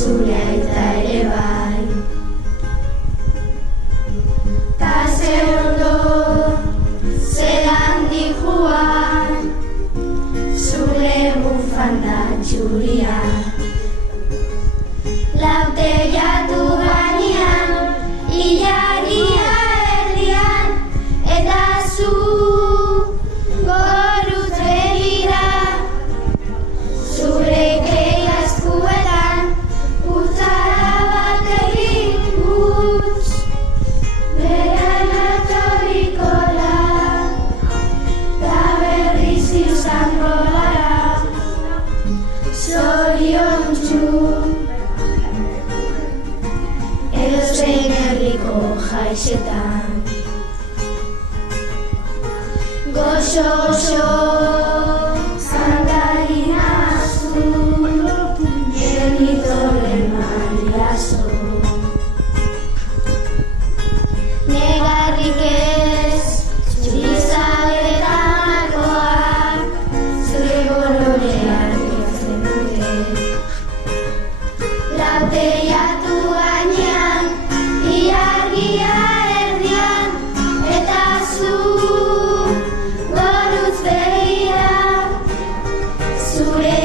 zure aita ere bai. Ta ze ondo, zelandik joan, zure bufanda txuria. Lautegiatu gainean, ilargia erdian, eta zu goruz begira. Zure keia eskuetan, kutsara bat egin utz, berean etorriko da, ta berriz izango gara, zoriontsu. Edozein herriko jaixetan, goxo-goxo kantari nazu, genitoren mariazo. Negarrik ez, txurizagetakoak, zure bolorean gertzen dute. Lautegiatu gainean, ilargia erdian, eta zu goruz begira. Zure